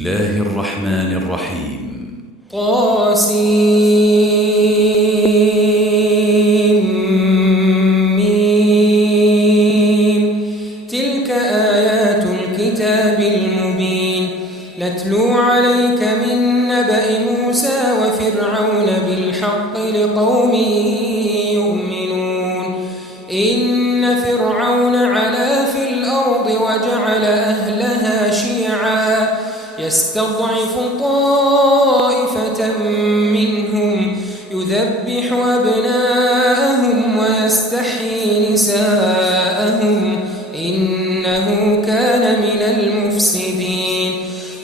الله الرحمن الرحيم. طاسيم. تلك آيات الكتاب المبين. نتلو عليك من نبأ موسى وفرعون بالحق لقوم يؤمنون. إن فرعون علا في الأرض وجعل أهلها شيعا يستضعف طائفة منهم يذبح أبناءهم ويستحيي نساءهم إنه كان من المفسدين.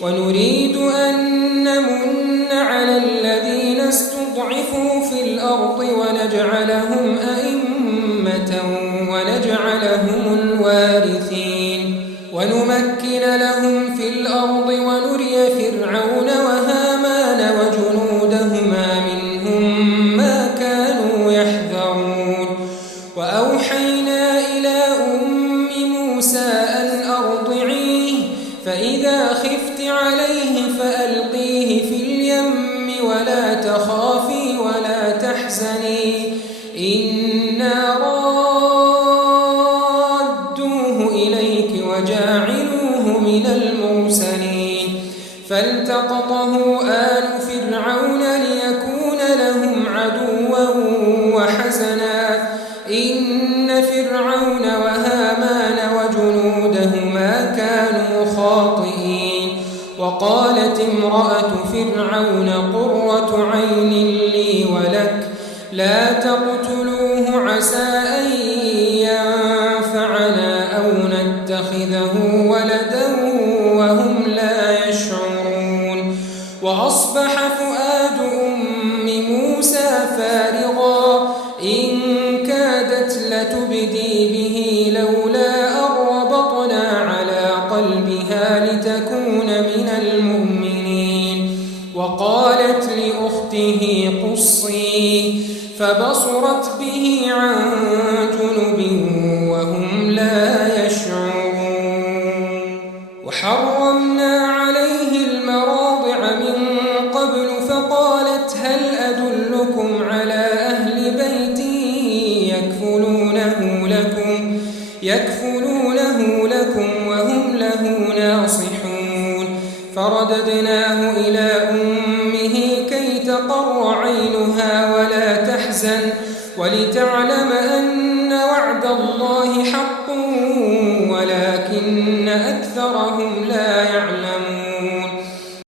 ونريد أن نمن على الذين استضعفوا في الأرض ونجعلهم أئمة ونجعلهم الوارثين ونمكن لهم في الأرض ونري فرعون وهامان وجنودهما منهم ما كانوا يحذرون. وأوحينا إلى أم موسى أن أرضعيه فإذا خفت عليه فألقيه في اليم ولا تخافي ولا تحزني إنا رادوه إليك وجاعلوه من المرسلين. فالتقطه آل فرعون ليكون لهم عدوا وحزنا إن فرعون وهامان وجنودهما كانوا خاطئين. وقالت امرأة فرعون قرة عين لي ولك لا تقتلوه عسى أن ينفعنا أو نتخذه ولدا وهم لا يشعرون. وأصبح فؤاد أم موسى فارغا إن كادت لتبدي به لولا أن ربطنا على قلبها لتكون من المؤمنين. وقالت لأخته قصيه فبصرت به عن جنب وهم لا يشعرون. وحرمنا عليه المراضع من قبل فقالت هل أدلكم على أهل بيت يكفلونه لكم وهم له ناصحون. فرددناه إلى أمه كي تقر عينها ولا تحزن ولتعلم